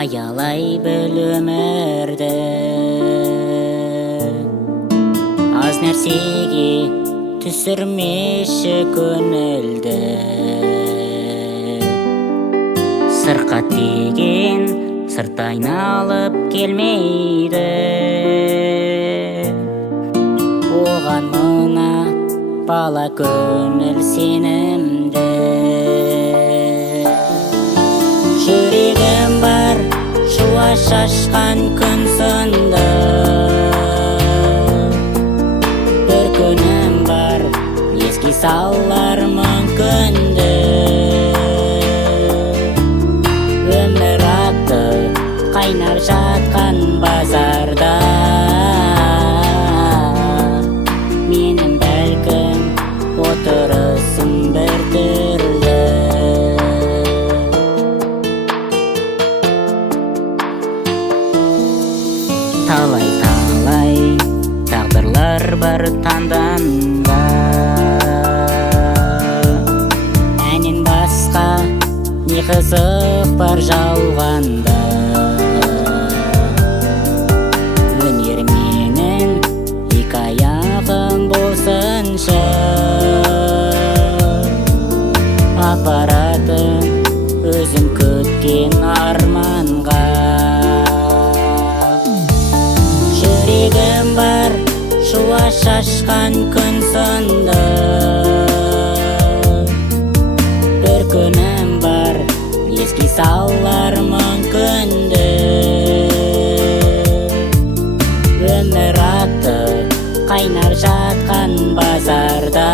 аялай біл өмірді. Аз нәрсеге түсірмеші көңілді. Сырқат деген сырт айналып келмейді. Оған мына бала көңіл сенімді. Жүрегім бар жуа шашқан күн сынды. Бір күнім бар еске салар мүмкінді. Өмір атты қайнап жатқан базарда. Менің бәлкім отырысым бір түрлі. Талай тағдырлар бар таңданда. Әнен басқа не қызық бар жалғанда. Өнер менің екі аяғым болсыншы. Апаратын өзім күткен арманға. Жүрегім бар жуа шашқан күн сынды. Бір күнім бар еске салар мүмкінді. Өмір атты қайнап жатқан базарда.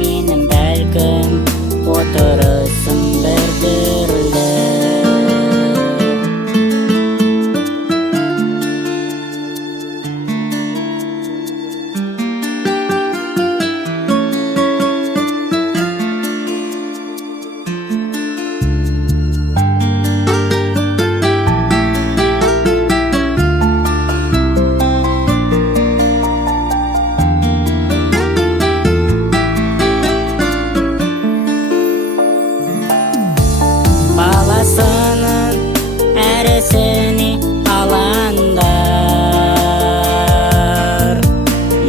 Менің бәлкім отырысым бір түрлі. Баласының әрісіне алаңдар.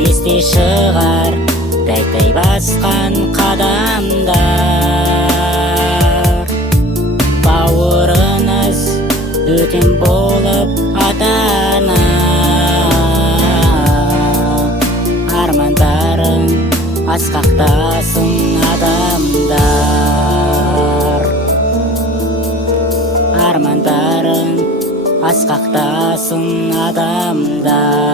Есте шығар тәй басқан қадамдар. Бауырыңыз бөтен болып ата-ана. Армандарың асқақтасын адамдар. Армандарың асқақтасын адамдар.